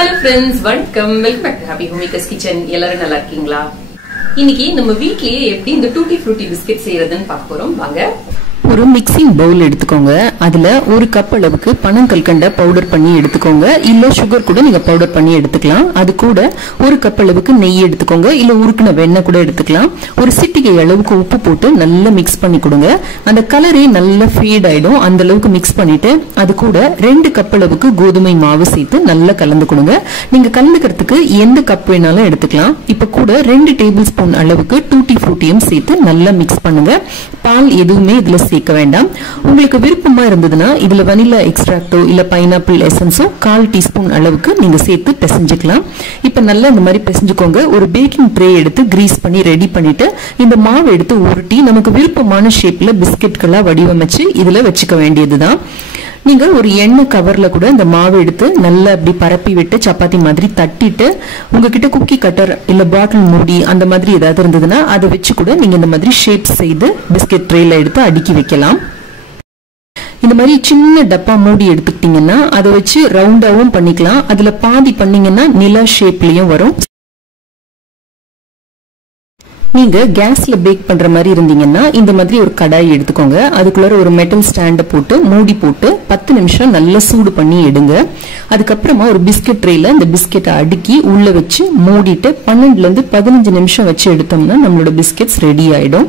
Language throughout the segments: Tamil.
Hello friends, welcome back to Happy Homemaker's Kitchen. எல்லாரும் நல்லா இருக்கீங்களா? இன்னைக்கு நம்ம வீட்லயே எப்படி இந்த டூட்டி ஃப்ரூட்டி பிஸ்கட் செய்யறதுன்னு பார்க்க போறோம். வாங்க. ஒரு மிக்சிங் பவுல் எடுத்துக்கோங்க. அதுல ஒரு கப் அளவுக்கு பனங்கல்கண்ட பவுடர் பண்ணி எடுத்துக்கோங்க. இல்ல சுகர் கூட நீங்க பவுடர் பண்ணி எடுத்துக்கலாம். அது கூட ஒரு கப் அளவுக்கு நெய் எடுத்துக்கோங்க. இல்ல உருக்குன வெண்ணெய் கூட எடுத்துக்கலாம். ஒரு சிட்டிகை அளவுக்கு உப்பு போட்டு நல்லா மிக்ஸ் பண்ணி கொடுங்க. அந்த கலரே நல்லா ஃபேட் ஆயிடும். அந்த அளவுக்கு மிக்ஸ் பண்ணிட்டு அது கூட 2 கப் அளவுக்கு கோதுமை மாவு சேர்த்து நல்லா கலந்து கொடுங்க. நீங்க கலந்துக்கிறதுக்கு எந்த கப் வேணாலும் எடுத்துக்கலாம். இப்ப கூட 2 டேபிள் ஸ்பூன் அளவுக்கு டூட்டி ஃப்ரூட்டியும் சேர்த்து நல்லா மிக்ஸ் பண்ணுங்க. பால் எதுவுமே இதுல சேர்க்க வேண்டாம். உங்களுக்கு விருப்பமா இருந்ததுன்னா இதுல வனிலா எக்ஸ்ட்ராக்டோ இல்ல பைனாப்பிள் எசன்ஸோ 1/4 டீஸ்பூன் அளவுக்கு நீங்க சேர்த்து பிசைஞ்சுக்கலாம். இப்ப நல்லா இந்த மாதிரி பிசைஞ்சுக்கோங்க. ஒரு பேக்கிங் ட்ரே எடுத்து கிரீஸ் பண்ணி ரெடி பண்ணிட்டு இந்த மாவு எடுத்து உருட்டி நமக்கு விருப்பமான ஷேப்ல பிஸ்கெட்களா வடிவமைச்சு இதுல வச்சுக்க வேண்டியதுதான். நீங்க ஒரு எண்ணெய் கவர்ல கூட இந்த மாவு எடுத்து நல்லா அப்படி பரப்பி விட்டு சப்பாத்தி மாதிரி தட்டிட்டு உங்ககிட்ட குக்கி கட்டர் இல்ல பாட்டில் மூடி அந்த மாதிரி ஏதாவது இருந்ததுன்னா அதை வச்சு கூட நீங்க இந்த மாதிரி ஷேப் செய்து பிஸ்கெட் ட்ரேல எடுத்து அடுக்கி வைக்கலாம். இந்த மாதிரி சின்ன டப்பா மூடி எடுத்துக்கிட்டீங்கன்னா அதை வச்சு ரவுண்டாவும் பண்ணிக்கலாம். அதுல பாதி பண்ணீங்கன்னா நிலா ஷேப்லயும் வரும். நீங்க கேஸ்ல பேக் பண்ற மாதிரி இருந்தீங்கன்னா இந்த மாதிரி ஒரு கடாய் எடுத்துக்கோங்க. அதுக்குள்ள ஒரு மெட்டல் ஸ்டாண்ட போட்டு மூடி போட்டு 10 நிமிஷம் நல்லா சூடு பண்ணி எடுங்க. அதுக்கப்புறமா ஒரு பிஸ்கெட் ட்ரேல இந்த பிஸ்கெட்டை அடுக்கி உள்ள வச்சு மூடிட்டு 12 இருந்து 15 நிமிஷம் வச்சு எடுத்தோம்னா நம்மளோட பிஸ்கெட்ஸ் ரெடி ஆயிடும்.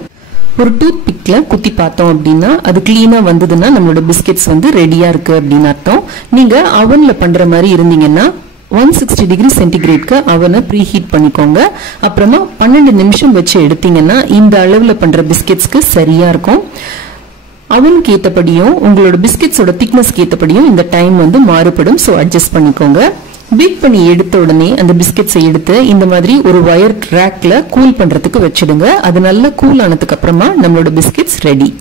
ஒரு டூத் பிக்ல குத்தி பார்த்தோம் அப்படின்னா அது கிளீனா வந்ததுன்னா நம்மளோட பிஸ்கெட்ஸ் ரெடியா இருக்கு அப்படின்னு அர்த்தம். நீங்க அவன்ல பண்ற மாதிரி இருந்தீங்கன்னா 160 டிகிரி சென்டிகிரேட்க்கு அவனை ப்ரீ ஹீட் பண்ணிக்கோங்க. அப்புறமா 12 நிமிஷம் வச்சு எடுத்தீங்கன்னா இந்த அளவுல பண்ற பிஸ்கெட்ஸ்க்கு சரியா இருக்கும். அவனுக்கு ஏத்தபடியும் உங்களோட பிஸ்கெட்ஸோட திக்னஸ்க்கு ஏத்தபடியும் இந்த டைம் மாறுபடும். ஸோ அட்ஜஸ்ட் பண்ணிக்கோங்க. பேக் பண்ணி எடுத்த உடனே அந்த பிஸ்கெட்ஸை எடுத்து இந்த மாதிரி ஒரு வயர் ரேக்ல கூல் பண்றதுக்கு வச்சிடுங்க. அது நல்லா கூல் ஆனதுக்கு அப்புறமா நம்மளோட பிஸ்கெட்ஸ் ரெடி.